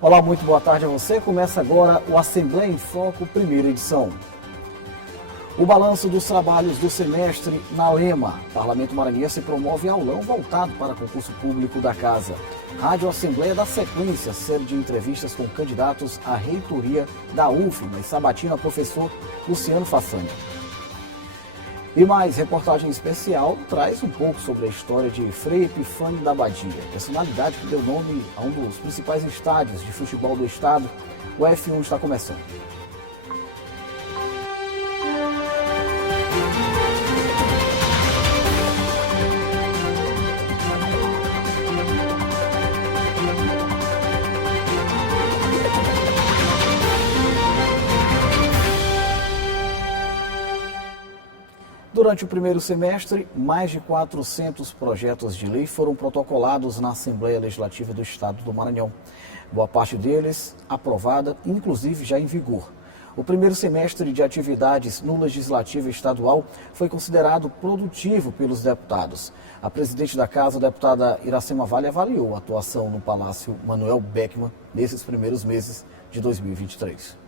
Olá, muito boa tarde a você. Começa agora o Assembleia em Foco, primeira edição. O balanço dos trabalhos do semestre na Lema. Parlamento Maranhense promove aulão voltado para concurso público da Casa. Rádio Assembleia dá sequência à série de entrevistas com candidatos à reitoria da UFMA e sabatina professor Luciano Fassani. E mais, reportagem especial traz um pouco sobre a história de Frei Epifânio da Abadia, personalidade que deu nome a um dos principais estádios de futebol do estado. O F1 está começando. Durante o primeiro semestre, mais de 400 projetos de lei foram protocolados na Assembleia Legislativa do Estado do Maranhão. Boa parte deles aprovada, inclusive já em vigor. O primeiro semestre de atividades no Legislativo Estadual foi considerado produtivo pelos deputados. A presidente da Casa, a deputada Iracema Vale, avaliou a atuação no Palácio Manuel Beckmann nesses primeiros meses de 2023.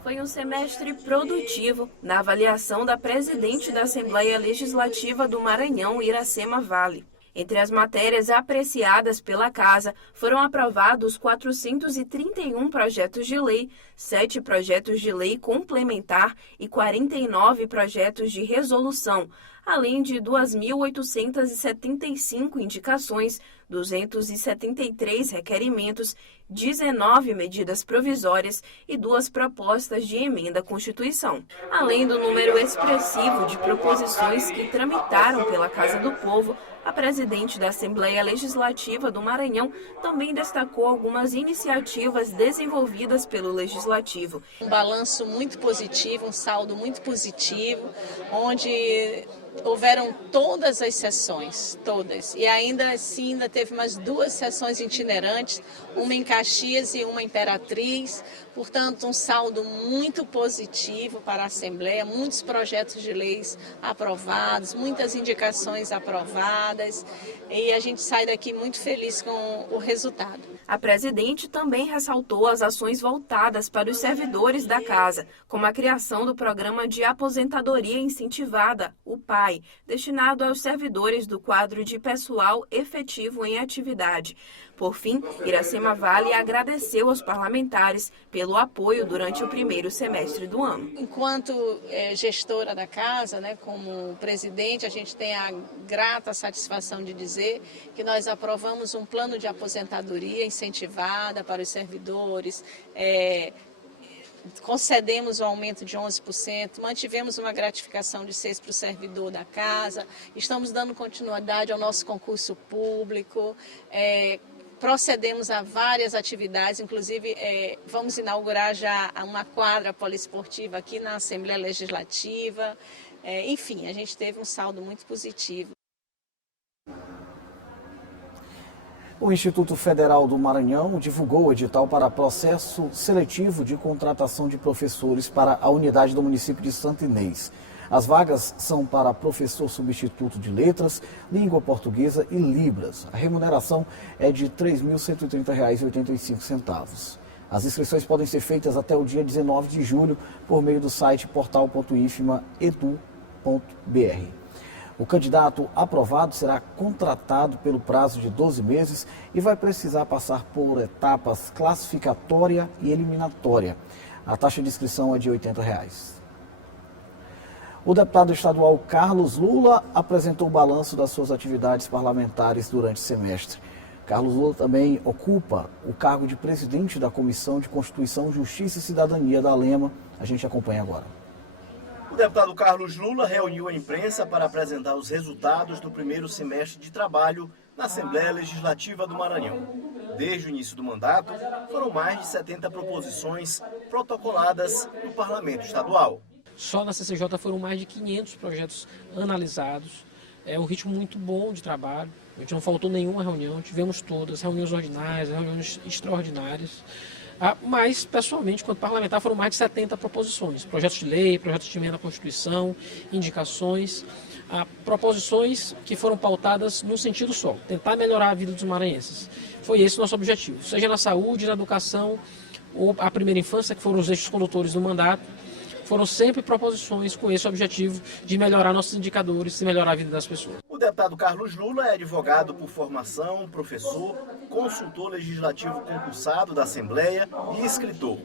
Foi um semestre produtivo na avaliação da presidente da Assembleia Legislativa do Maranhão, Iracema Vale. Entre as matérias apreciadas pela Casa, foram aprovados 431 projetos de lei, 7 projetos de lei complementar e 49 projetos de resolução, além de 2.875 indicações, 273 requerimentos, 19 medidas provisórias e 2 propostas de emenda à Constituição. Além do número expressivo de proposições que tramitaram pela Casa do Povo, a presidente da Assembleia Legislativa do Maranhão também destacou algumas iniciativas desenvolvidas pelo Legislativo. Um balanço muito positivo, um saldo muito positivo, onde houveram todas as sessões, todas. E ainda assim, ainda teve mais 2 sessões itinerantes, uma em Caxias e uma em Imperatriz. Portanto, um saldo muito positivo para a Assembleia, muitos projetos de leis aprovados, muitas indicações aprovadas. E a gente sai daqui muito feliz com o resultado. A presidente também ressaltou as ações voltadas para os servidores da Casa, como a criação do Programa de Aposentadoria Incentivada, o PAI, destinado aos servidores do quadro de pessoal efetivo em atividade. Por fim, Iracema Vale agradeceu aos parlamentares pelo apoio durante o primeiro semestre do ano. Enquanto gestora da Casa, como presidente, a gente tem a grata satisfação de dizer que nós aprovamos um plano de aposentadoria incentivada para os servidores, concedemos o aumento de 11%, mantivemos uma gratificação de 6% para o servidor da Casa, estamos dando continuidade ao nosso concurso público, procedemos a várias atividades, inclusive vamos inaugurar já uma quadra poliesportiva aqui na Assembleia Legislativa. Enfim, a gente teve um saldo muito positivo. O Instituto Federal do Maranhão divulgou o edital para processo seletivo de contratação de professores para a unidade do município de Santo Inês. As vagas são para professor substituto de letras, língua portuguesa e libras. A remuneração é de R$ 3.130,85. As inscrições podem ser feitas até o dia 19 de julho por meio do site portal.ifma.edu.br. O candidato aprovado será contratado pelo prazo de 12 meses e vai precisar passar por etapas classificatória e eliminatória. A taxa de inscrição é de R$ 80. O deputado estadual Carlos Lula apresentou o balanço das suas atividades parlamentares durante o semestre. Carlos Lula também ocupa o cargo de presidente da Comissão de Constituição, Justiça e Cidadania da Lema. A gente acompanha agora. O deputado Carlos Lula reuniu a imprensa para apresentar os resultados do primeiro semestre de trabalho na Assembleia Legislativa do Maranhão. Desde o início do mandato, foram mais de 70 proposições protocoladas no Parlamento Estadual. Só na CCJ foram mais de 500 projetos analisados. É um ritmo muito bom de trabalho. A gente não faltou nenhuma reunião, tivemos todas, reuniões ordinárias, reuniões extraordinárias. Mas, pessoalmente, quanto parlamentar, foram mais de 70 proposições, projetos de lei, projetos de emenda à Constituição, indicações, proposições que foram pautadas num sentido só, tentar melhorar a vida dos maranhenses. Foi esse o nosso objetivo, seja na saúde, na educação ou a primeira infância, que foram os eixos condutores do mandato, foram sempre proposições com esse objetivo de melhorar nossos indicadores e melhorar a vida das pessoas. O deputado Carlos Lula é advogado por formação, professor, consultor legislativo concursado da Assembleia e escritor.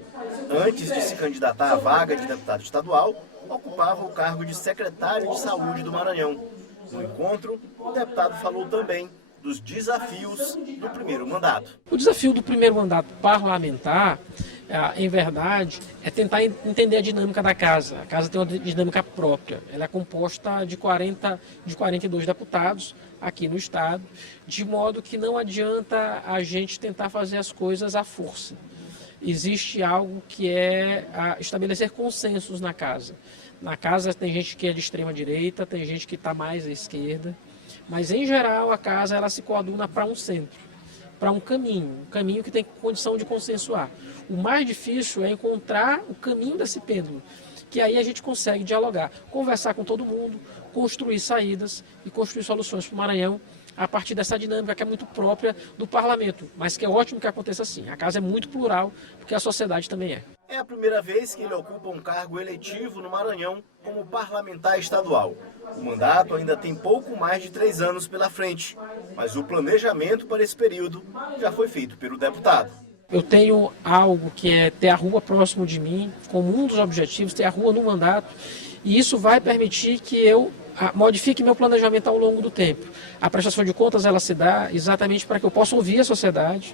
Antes de se candidatar à vaga de deputado estadual, ocupava o cargo de secretário de Saúde do Maranhão. No encontro, o deputado falou também dos desafios do primeiro mandato. O desafio do primeiro mandato parlamentar, em verdade, é tentar entender a dinâmica da casa. A casa tem uma dinâmica própria. Ela é composta de 42 deputados aqui no estado, de modo que não adianta a gente tentar fazer as coisas à força. Existe algo que é estabelecer consensos na casa. Na casa tem gente que é de extrema direita, tem gente que está mais à esquerda, mas em geral a casa ela se coaduna para um centro, para um caminho que tem condição de consensuar. O mais difícil é encontrar o caminho desse pêndulo, que aí a gente consegue dialogar, conversar com todo mundo, construir saídas e construir soluções para o Maranhão a partir dessa dinâmica que é muito própria do parlamento, mas que é ótimo que aconteça assim. A casa é muito plural, porque a sociedade também é. É a primeira vez que ele ocupa um cargo eletivo no Maranhão como parlamentar estadual. O mandato ainda tem pouco mais de 3 anos pela frente, mas o planejamento para esse período já foi feito pelo deputado. Eu tenho algo que é ter a rua próximo de mim, como um dos objetivos, ter a rua no mandato, e isso vai permitir que eu modifique meu planejamento ao longo do tempo. A prestação de contas ela se dá exatamente para que eu possa ouvir a sociedade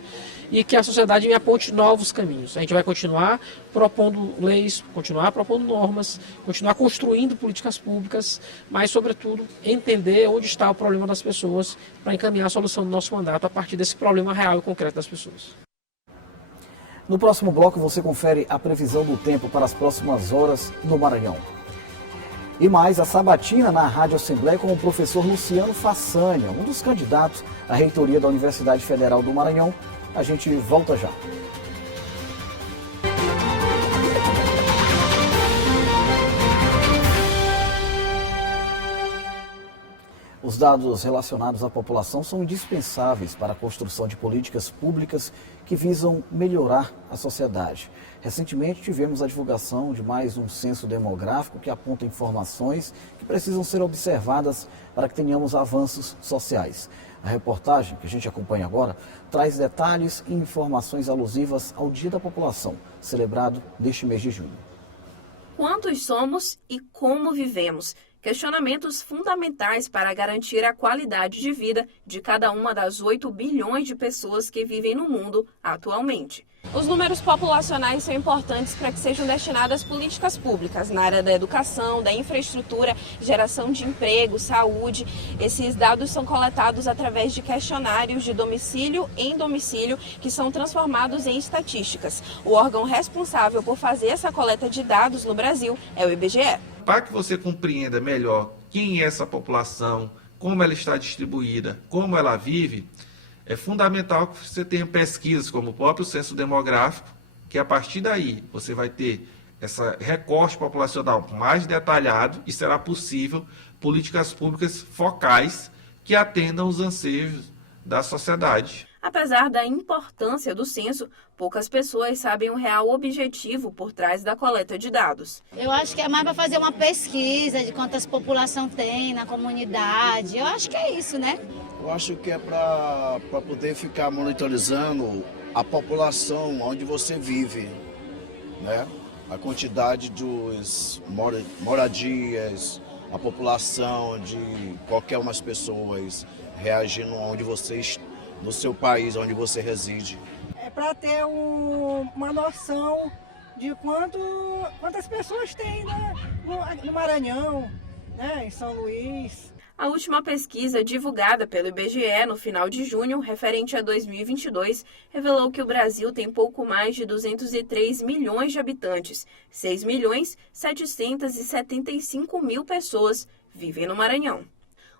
e que a sociedade me aponte novos caminhos. A gente vai continuar propondo leis, continuar propondo normas, continuar construindo políticas públicas, mas, sobretudo, entender onde está o problema das pessoas para encaminhar a solução do nosso mandato a partir desse problema real e concreto das pessoas. No próximo bloco você confere a previsão do tempo para as próximas horas no Maranhão. E mais a sabatina na Rádio Assembleia com o professor Luciano Façanha, um dos candidatos à reitoria da Universidade Federal do Maranhão. A gente volta já. Os dados relacionados à população são indispensáveis para a construção de políticas públicas que visam melhorar a sociedade. Recentemente tivemos a divulgação de mais um censo demográfico que aponta informações que precisam ser observadas para que tenhamos avanços sociais. A reportagem que a gente acompanha agora traz detalhes e informações alusivas ao Dia da População, celebrado neste mês de junho. Quantos somos e como vivemos? Questionamentos fundamentais para garantir a qualidade de vida de cada uma das 8 bilhões de pessoas que vivem no mundo atualmente. Os números populacionais são importantes para que sejam destinadas políticas públicas na área da educação, da infraestrutura, geração de emprego, saúde. Esses dados são coletados através de questionários de domicílio em domicílio que são transformados em estatísticas. O órgão responsável por fazer essa coleta de dados no Brasil é o IBGE. Para que você compreenda melhor quem é essa população, como ela está distribuída, como ela vive, é fundamental que você tenha pesquisas como o próprio censo demográfico, que a partir daí você vai ter esse recorte populacional mais detalhado e será possível políticas públicas focais que atendam os anseios da sociedade. Apesar da importância do censo, poucas pessoas sabem o real objetivo por trás da coleta de dados. Eu acho que é mais para fazer uma pesquisa de quantas população tem na comunidade. Eu acho que é isso, né? Eu acho que é para poder ficar monitorizando a população onde você vive, né? A quantidade dos moradias, a população de qualquer umas pessoas reagindo onde você está, no seu país, onde você reside. É para ter uma noção de quantas pessoas tem, né, no Maranhão, né, em São Luís. A última pesquisa divulgada pelo IBGE no final de junho, referente a 2022, revelou que o Brasil tem pouco mais de 203 milhões de habitantes. 6.775.000 pessoas vivem no Maranhão.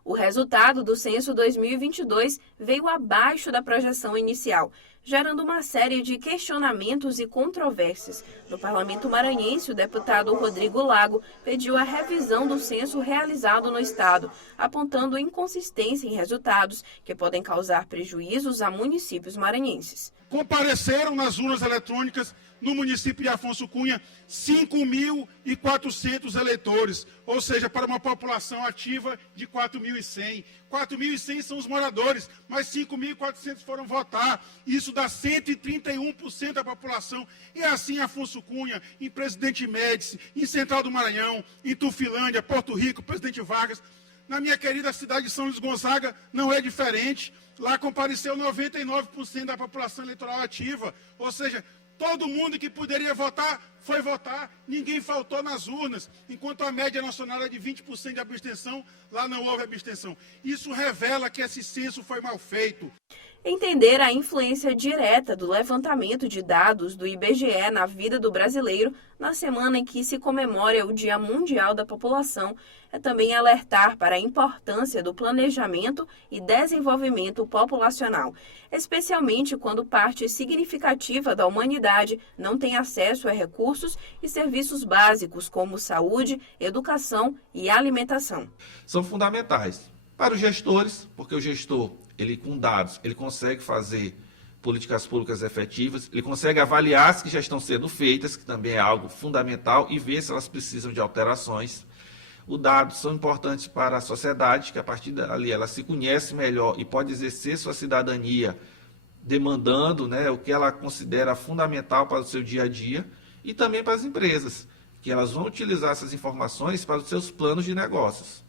O resultado do censo 2022 veio abaixo da projeção inicial. gerando uma série de questionamentos e controvérsias. No parlamento maranhense, o deputado Rodrigo Lago pediu a revisão do censo realizado no estado, apontando inconsistência em resultados que podem causar prejuízos a municípios maranhenses. Compareceram nas urnas eletrônicas no município de Afonso Cunha 5.400 eleitores, ou seja, para uma população ativa de 4.100. 4.100 são os moradores, mas 5.400 foram votar. Isso dá 131% da população. E assim em Afonso Cunha, em Presidente Médici, em Central do Maranhão, em Tufilândia, Porto Rico, Presidente Vargas. Na minha querida cidade de São Luís Gonzaga não é diferente. Lá compareceu 99% da população eleitoral ativa, ou seja, todo mundo que poderia votar foi votar, ninguém faltou nas urnas, enquanto a média nacional é de 20% de abstenção, lá não houve abstenção. Isso revela que esse censo foi mal feito. Entender a influência direta do levantamento de dados do IBGE na vida do brasileiro na semana em que se comemora o Dia Mundial da População é também alertar para a importância do planejamento e desenvolvimento populacional, especialmente quando parte significativa da humanidade não tem acesso a recursos e serviços básicos como saúde, educação e alimentação. São fundamentais para os gestores, porque o gestor, ele com dados, ele consegue fazer políticas públicas efetivas, ele consegue avaliar as que já estão sendo feitas, que também é algo fundamental, e ver se elas precisam de alterações. Os dados são importantes para a sociedade, que a partir dali ela se conhece melhor e pode exercer sua cidadania demandando, o que ela considera fundamental para o seu dia a dia, e também para as empresas, que elas vão utilizar essas informações para os seus planos de negócios.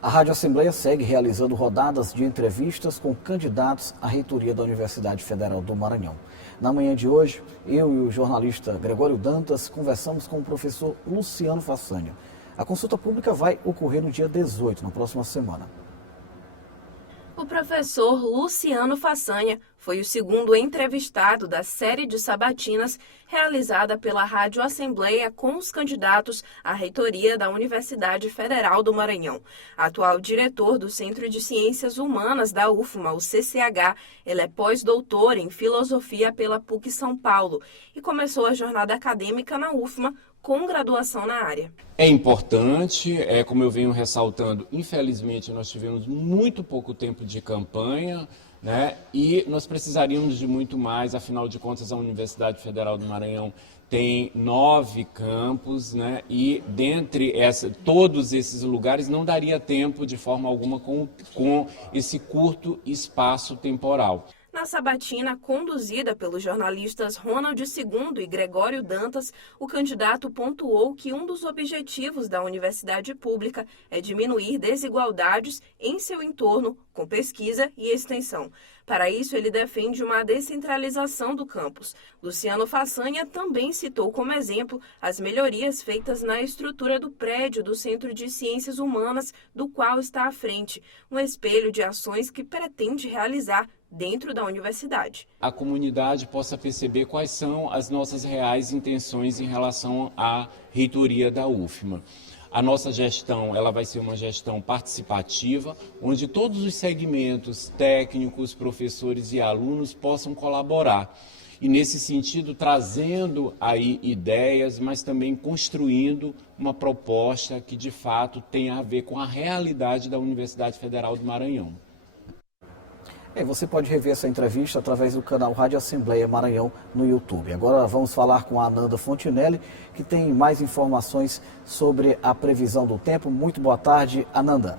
A Rádio Assembleia segue realizando rodadas de entrevistas com candidatos à reitoria da Universidade Federal do Maranhão. Na manhã de hoje, eu e o jornalista Gregório Dantas conversamos com o professor Luciano Façanha. A consulta pública vai ocorrer no dia 18, na próxima semana. O professor Luciano Façanha foi o segundo entrevistado da série de sabatinas realizada pela Rádio Assembleia com os candidatos à reitoria da Universidade Federal do Maranhão. Atual diretor do Centro de Ciências Humanas da UFMA, o CCH, ele é pós-doutor em Filosofia pela PUC São Paulo e começou a jornada acadêmica na UFMA com graduação na área. É importante, como eu venho ressaltando, infelizmente nós tivemos muito pouco tempo de campanha, e nós precisaríamos de muito mais, afinal de contas a Universidade Federal do Maranhão tem 9 campos, e dentre todos esses lugares não daria tempo de forma alguma com esse curto espaço temporal. Na sabatina, conduzida pelos jornalistas Ronald II e Gregório Dantas, o candidato pontuou que um dos objetivos da universidade pública é diminuir desigualdades em seu entorno com pesquisa e extensão. Para isso, ele defende uma descentralização do campus. Luciano Façanha também citou como exemplo as melhorias feitas na estrutura do prédio do Centro de Ciências Humanas, do qual está à frente, um espelho de ações que pretende realizar dentro da universidade. A comunidade possa perceber quais são as nossas reais intenções em relação à reitoria da UFMA. A nossa gestão, ela vai ser uma gestão participativa, onde todos os segmentos técnicos, professores e alunos possam colaborar. E nesse sentido, trazendo aí ideias, mas também construindo uma proposta que de fato tenha a ver com a realidade da Universidade Federal do Maranhão. Você pode rever essa entrevista através do canal Rádio Assembleia Maranhão no YouTube. Agora vamos falar com a Ananda Fontinelli, que tem mais informações sobre a previsão do tempo. Muito boa tarde, Ananda.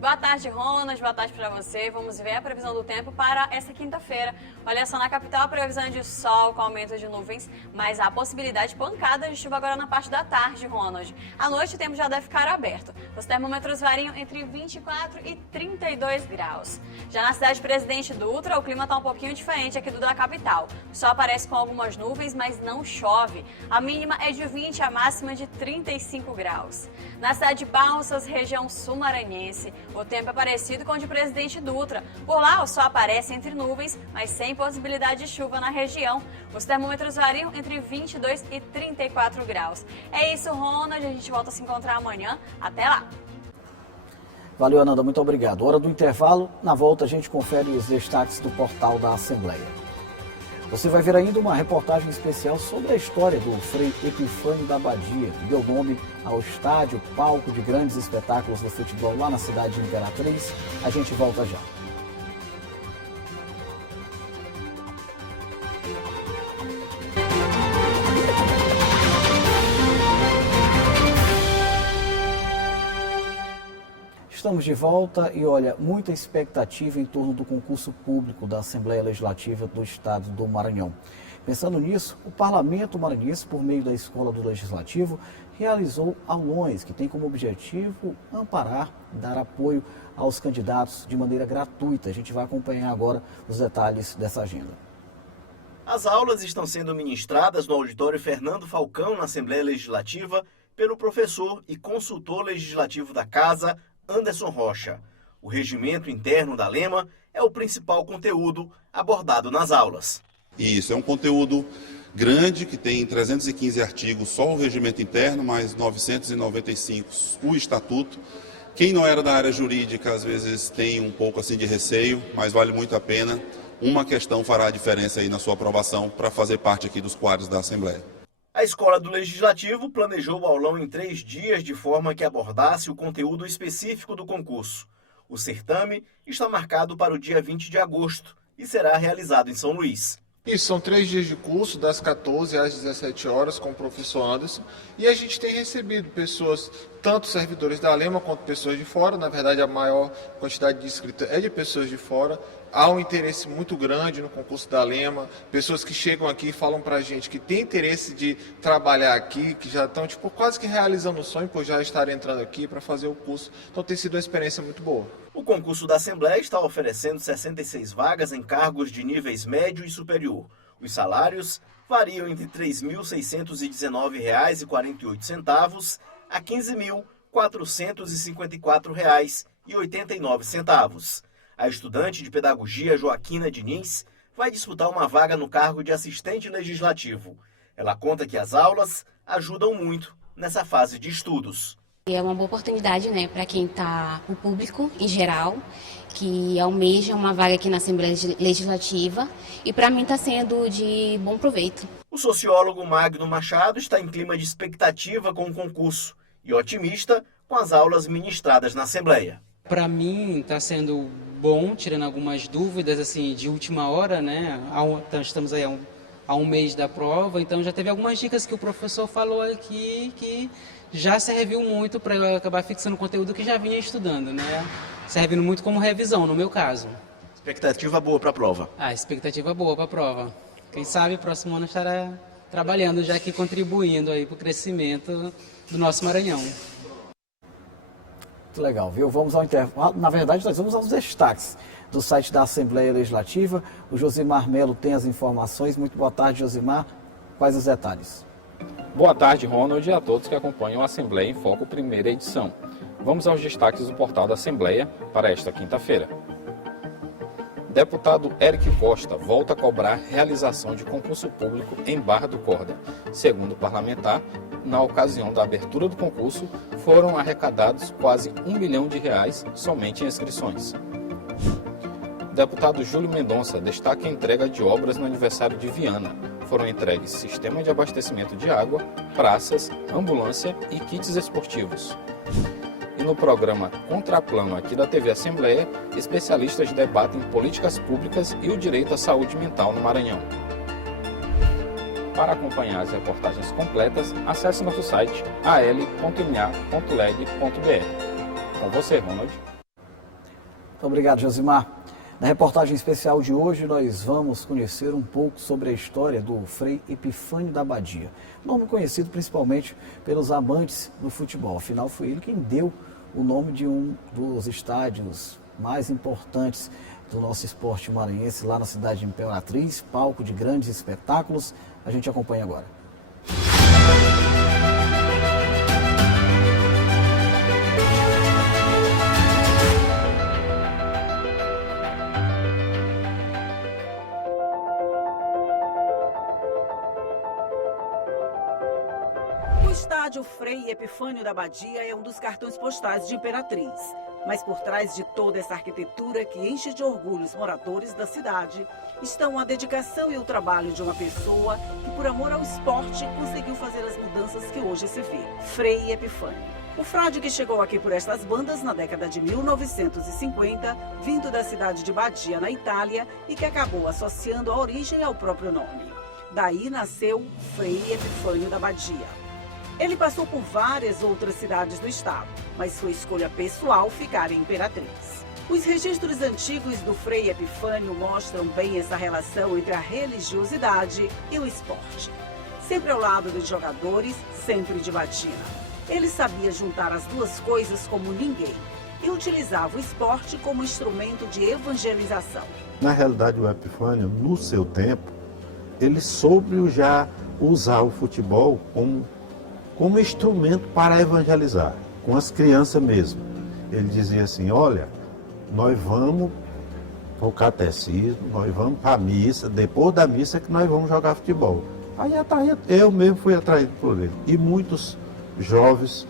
Boa tarde, Ronald. Boa tarde para você. Vamos ver a previsão do tempo para essa quinta-feira. Olha só, na capital a previsão é de sol com aumento de nuvens, mas há possibilidade de pancadas de chuva agora na parte da tarde, Ronald. À noite o tempo já deve ficar aberto. Os termômetros variam entre 24 e 32 graus. Já na cidade Presidente Dutra, o clima está um pouquinho diferente aqui do da capital. O sol aparece com algumas nuvens, mas não chove. A mínima é de 20, a máxima de 35 graus. Na cidade de Balsas, região sul-maranhense, o tempo é parecido com o de Presidente Dutra. Por lá, o sol aparece entre nuvens, mas sem possibilidade de chuva na região. Os termômetros variam entre 22 e 34 graus. É isso, Ronald. A gente volta a se encontrar amanhã. Até lá! Valeu, Ananda, muito obrigado. Hora do intervalo, na volta a gente confere os destaques do portal da Assembleia. Você vai ver ainda uma reportagem especial sobre a história do Frei Epifânio da Badia, que deu nome ao estádio, palco de grandes espetáculos do futebol lá na cidade de Imperatriz. A gente volta já. Estamos de volta e olha, muita expectativa em torno do concurso público da Assembleia Legislativa do Estado do Maranhão. Pensando nisso, o Parlamento Maranhense, por meio da Escola do Legislativo, realizou aulões que têm como objetivo amparar, dar apoio aos candidatos de maneira gratuita. A gente vai acompanhar agora os detalhes dessa agenda. As aulas estão sendo ministradas no auditório Fernando Falcão, na Assembleia Legislativa, pelo professor e consultor legislativo da Casa, Anderson Rocha. O regimento interno da Lema é o principal conteúdo abordado nas aulas. Isso, é um conteúdo grande, que tem 315 artigos, só o regimento interno, mais 995 o estatuto. Quem não era da área jurídica, às vezes tem um pouco assim de receio, mas vale muito a pena. Uma questão fará a diferença aí na sua aprovação para fazer parte aqui dos quadros da Assembleia. A Escola do Legislativo planejou o aulão em 3 dias de forma que abordasse o conteúdo específico do concurso. O certame está marcado para o dia 20 de agosto e será realizado em São Luís. Isso, são 3 dias de curso, das 14 às 17 horas, com o professor Anderson. E a gente tem recebido pessoas, tanto servidores da Lema quanto pessoas de fora. Na verdade, a maior quantidade de inscritos é de pessoas de fora. Há um interesse muito grande no concurso da Lema. Pessoas que chegam aqui e falam pra gente que tem interesse de trabalhar aqui, que já estão quase que realizando o sonho por já estar entrando aqui para fazer o curso. Então tem sido uma experiência muito boa. O concurso da Assembleia está oferecendo 66 vagas em cargos de níveis médio e superior. Os salários variam entre R$ 3.619,48 a R$ 15.454,89. A estudante de pedagogia Joaquina Diniz vai disputar uma vaga no cargo de assistente legislativo. Ela conta que as aulas ajudam muito nessa fase de estudos. É uma boa oportunidade, para quem está, o público em geral, que almeja uma vaga aqui na Assembleia Legislativa, e para mim está sendo de bom proveito. O sociólogo Magno Machado está em clima de expectativa com o concurso e otimista com as aulas ministradas na Assembleia. Para mim está sendo bom, tirando algumas dúvidas assim de última hora, Então, estamos aí há um mês da prova, então já teve algumas dicas que o professor falou aqui que já serviu muito para eu acabar fixando o conteúdo que já vinha estudando, Servindo muito como revisão, no meu caso. Expectativa boa para a prova? Expectativa boa para a prova. Quem sabe próximo ano estará trabalhando já aqui, contribuindo aí para o crescimento do nosso Maranhão. Muito legal, viu? Vamos ao intervalo. Na verdade, nós vamos aos destaques do site da Assembleia Legislativa. O Josimar Melo tem as informações. Muito boa tarde, Josimar. Quais os detalhes? Boa tarde, Ronald, e a todos que acompanham a Assembleia em Foco, primeira edição. Vamos aos destaques do portal da Assembleia para esta quinta-feira. Deputado Eric Costa volta a cobrar realização de concurso público em Barra do Corda. Segundo o parlamentar, na ocasião da abertura do concurso, foram arrecadados quase R$1 milhão somente em inscrições. Deputado Júlio Mendonça destaca a entrega de obras no aniversário de Viana. Foram entregues sistema de abastecimento de água, praças, ambulância e kits esportivos. E no programa Contraplano aqui da TV Assembleia, especialistas debatem políticas públicas e o direito à saúde mental no Maranhão. Para acompanhar as reportagens completas, acesse nosso site al.ma.leg.br. Com você, Ronald. Muito obrigado, Josimar. Na reportagem especial de hoje, nós vamos conhecer um pouco sobre a história do Frei Epifânio da Badia, nome conhecido principalmente pelos amantes do futebol. Afinal, foi ele quem deu o nome de um dos estádios mais importantes do nosso esporte maranhense, lá na cidade de Imperatriz, palco de grandes espetáculos. A gente acompanha agora. O estádio Frei Epifânio da Badia é um dos cartões postais de Imperatriz. Mas por trás de toda essa arquitetura que enche de orgulho os moradores da cidade, estão a dedicação e o trabalho de uma pessoa que, por amor ao esporte, conseguiu fazer as mudanças que hoje se vê. Frei Epifânio. O frade que chegou aqui por estas bandas na década de 1950, vindo da cidade de Badia, na Itália, e que acabou associando a origem ao próprio nome. Daí nasceu Frei Epifânio da Badia. Ele passou por várias outras cidades do estado, mas foi escolha pessoal ficar em Imperatriz. Os registros antigos do Frei Epifânio mostram bem essa relação entre a religiosidade e o esporte. Sempre ao lado dos jogadores, sempre de batina. Ele sabia juntar as duas coisas como ninguém e utilizava o esporte como instrumento de evangelização. Na realidade, o Epifânio, no seu tempo, ele soube já usar o futebol como instrumento para evangelizar, com as crianças mesmo. Ele dizia assim, olha, nós vamos para o catecismo, nós vamos para a missa, depois da missa é que nós vamos jogar futebol. Aí eu mesmo fui atraído por ele. E muitos jovens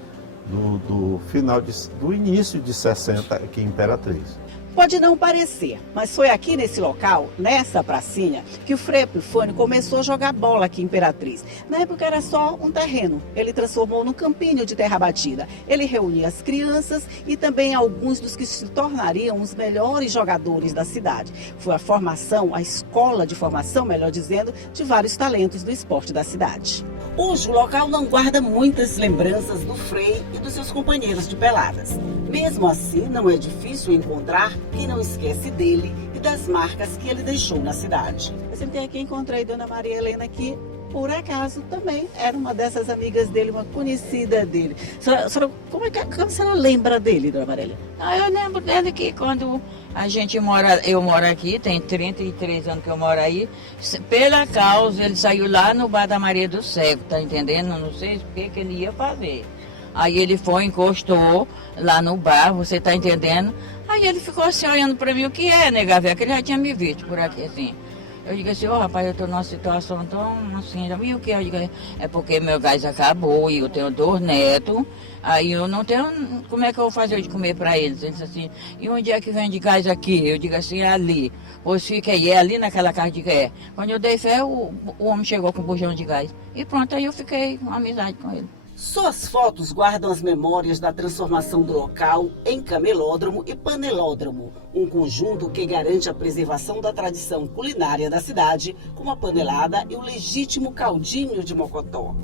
do início de 60 aqui em Imperatriz. Pode não parecer, mas foi aqui nesse local, nessa pracinha, que o Frei Epifânio começou a jogar bola aqui em Imperatriz. Na época era só um terreno, ele transformou num campinho de terra batida. Ele reunia as crianças e também alguns dos que se tornariam os melhores jogadores da cidade. Foi a formação, a escola de formação, melhor dizendo, de vários talentos do esporte da cidade. Hoje o local não guarda muitas lembranças do Frei e dos seus companheiros de peladas. Mesmo assim, não é difícil encontrar quem não esquece dele e das marcas que ele deixou na cidade. Eu sempre aqui encontrei Dona Maria Helena, que por acaso também era uma dessas amigas dele, uma conhecida dele. Como a senhora lembra dele, Dona Maria Helena? Eu lembro dele que quando eu moro aqui, tem 33 anos que eu moro aí, pela causa ele saiu lá no bar da Maria do Cego, tá entendendo? Não sei o que ele ia fazer. Aí ele foi, encostou lá no bar, você tá entendendo? Aí ele ficou assim olhando para mim, o que é, nega velha? Que ele já tinha me visto por aqui, assim. Eu digo assim, rapaz, eu tô numa situação tão assim, e o que? Eu digo, é porque meu gás acabou e eu tenho 2 netos, aí eu não tenho, como é que eu vou fazer de comer para eles? Ele disse assim, e onde é que vende gás aqui? Eu digo assim, é ali. Pois fica aí, é ali naquela casa de gás. Quando eu dei fé, o homem chegou com um bujão de gás. E pronto, aí eu fiquei com amizade com ele. Suas fotos guardam as memórias da transformação do local em camelódromo e panelódromo, um conjunto que garante a preservação da tradição culinária da cidade, como a panelada e o legítimo caldinho de mocotó.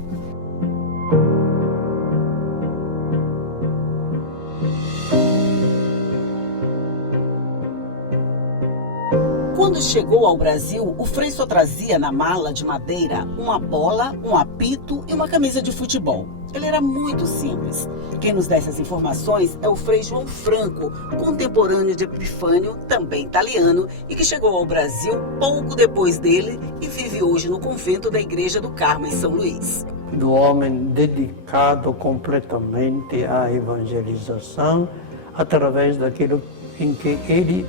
Quando chegou ao Brasil, o Frei só trazia na mala de madeira uma bola, um apito e uma camisa de futebol. Ele era muito simples. Quem nos dá essas informações é o Frei João Franco, contemporâneo de Epifânio, também italiano, e que chegou ao Brasil pouco depois dele e vive hoje no convento da Igreja do Carmo, em São Luís. Do homem dedicado completamente à evangelização, através daquilo em que ele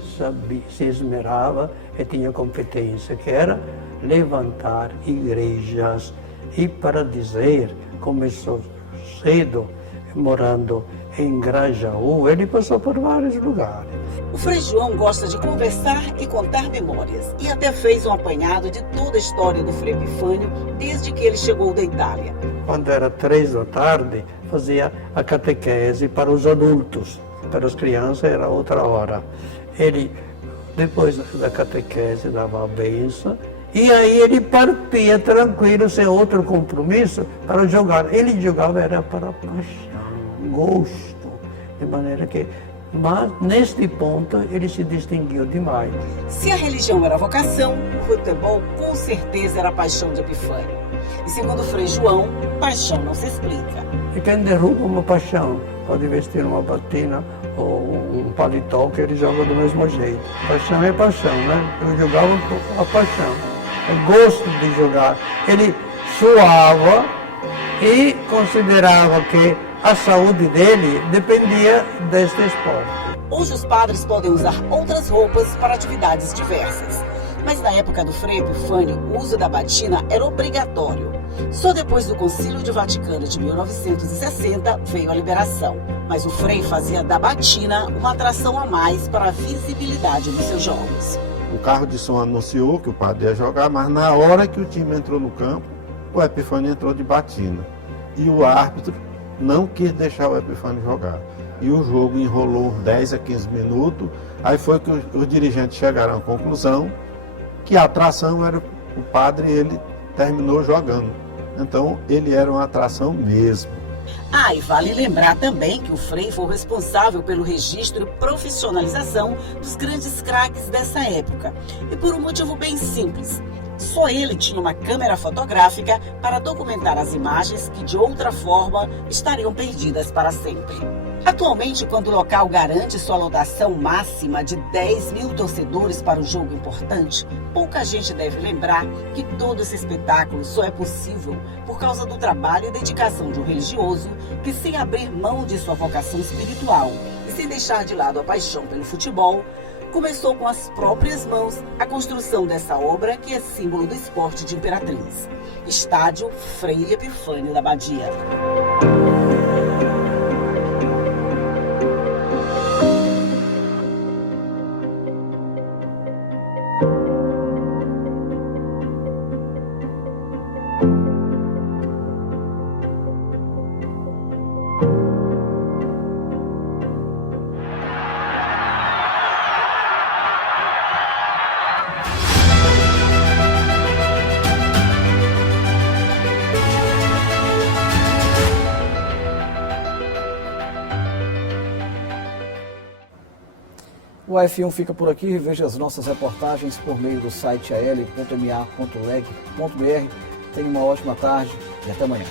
se esmerava e tinha competência, que era levantar igrejas. E para dizer, começou cedo, morando em Grajaú, ele passou por vários lugares. O Frei João gosta de conversar e contar memórias, e até fez um apanhado de toda a história do Frei Epifânio desde que ele chegou da Itália. Quando era 3 da tarde, fazia a catequese para os adultos. Para as crianças era outra hora. Ele, depois da catequese, dava a bênção e aí ele partia tranquilo, sem outro compromisso, para jogar. Ele jogava era para paixão, gosto, de maneira que... Mas, neste ponto, ele se distinguiu demais. Se a religião era vocação, o futebol com certeza era a paixão de Epifânio. E segundo o Frei João, paixão não se explica. E quem derruba uma paixão pode vestir uma batina ou um paletó, que ele joga do mesmo jeito. Paixão é paixão, né? Eu jogava a paixão. Eu gosto de jogar. Ele suava e considerava que a saúde dele dependia deste esporte. Hoje os padres podem usar outras roupas para atividades diversas. Mas na época do Frei Epifânio, o uso da batina era obrigatório. Só depois do Concílio de Vaticano de 1960 veio a liberação. Mas o Frei fazia da batina uma atração a mais para a visibilidade dos seus jogos. O carro de som anunciou que o padre ia jogar, mas na hora que o time entrou no campo, o Epifânio entrou de batina. E o árbitro não quis deixar o Epifânio jogar. E o jogo enrolou 10 a 15 minutos. Aí foi que os dirigentes chegaram à conclusão que a atração era o padre, e ele terminou jogando. Então ele era uma atração mesmo. E vale lembrar também que o Frei foi o responsável pelo registro e profissionalização dos grandes craques dessa época. E por um motivo bem simples. Só ele tinha uma câmera fotográfica para documentar as imagens que, de outra forma, estariam perdidas para sempre. Atualmente, quando o local garante sua lotação máxima de 10 mil torcedores para um jogo importante, pouca gente deve lembrar que todo esse espetáculo só é possível por causa do trabalho e dedicação de um religioso que, sem abrir mão de sua vocação espiritual e sem deixar de lado a paixão pelo futebol, começou com as próprias mãos a construção dessa obra que é símbolo do esporte de Imperatriz. Estádio Frei Epifânio da Badia. O F1 fica por aqui. Veja as nossas reportagens por meio do site al.ma.leg.br. Tenha uma ótima tarde e até amanhã.